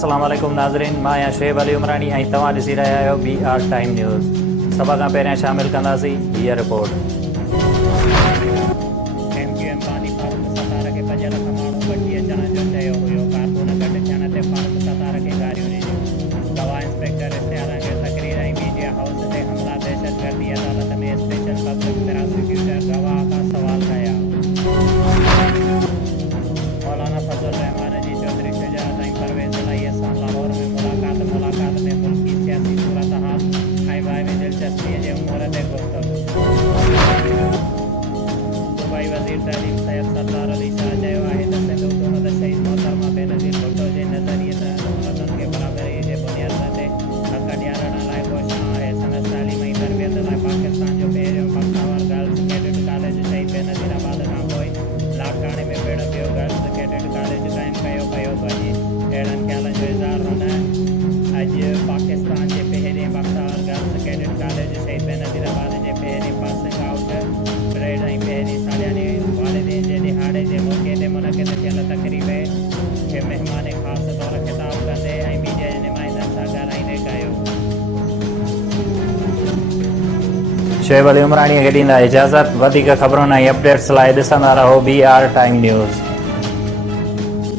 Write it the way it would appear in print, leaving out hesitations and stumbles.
अस्सलाम वालेकुम नाज़रीन, मां आहियां शुएब अली उमरानी ऐं तव्हां ॾिसी रहिया आहियो BR टाइम न्यूज़। सभ खां पहिरियां शामिल कंदासीं हीअ रिपोर्ट। MQM पानी फारूक सतार खे 5 लख माण्हू वठी अचण जो चयो हुयो। कारकुन गॾु थियण ते फारूक सतार खे गारियूं ॾिनियूं। गवाह इंस्पेक्टर इश्तियारनि जो तकरीर ऐं मीडिया हाउस ते हमला। दहशतगर्दी अदालत में स्पेशल पब्लिक प्रोसिक्यूटर गवाह खां सवाल कया। मौलाना फजल रहमान जी चौधरी शुजात ऐं परवेज़ इलाही सां लाहौर में मुलाक़ात में मुल्की सियासी सूरत हाल ऐं बाहिमी दिलचस्पीअ जे उमूर ते गुफ़्तगू। सूबाई वज़ीर तइलीम सैयद सरदार अली शाह चयो आहे त सिंध हुकूमत शहीद मोहतरमा बेनज़ीर भुट्टो जे नज़रिए त औरतुनि खे बराबरी जे बुनियाद ते हक़ ॾियारण लाइ कोशिश आहे। संदसि तालीम ऐं तरबियत लाइ पाकिस्तान जो पहिरियों बख्तावर गर्ल्स कैडेट कॉलेज शहीद बेनज़ीराबाद खां पोइ लाड़काणे में पिणु ॿियो गर्ल्स कैडेट कॉलेज क़ाइमु कयो पियो वञे। अहिड़नि ख़्यालनि जो इज़हार हुन अॼु पाकिस्तान जे पहिरें बख्तावर गर्ल्स कैडेट कॉलेज शहीद बेनज़ीराबाद जे पहिरें पासिंग आउट परेड ऐं पहिरीं सालियानी वालिदीन जे दिहाड़े जे मौक़े ते मुनक़िद थियल तक़रीब खे महिमान ख़ासि तौर ख़िताब कंदे ऐं मीडिया जे नुमाइंदनि सां ॻाल्हाईंदे कयो। शुएब अली उमरानी खे ॾींदा इजाज़त। वधीक ख़बरुनि ऐं अपडेट्स लाइ ॾिसंदा रहो BR टाइम न्यूज़।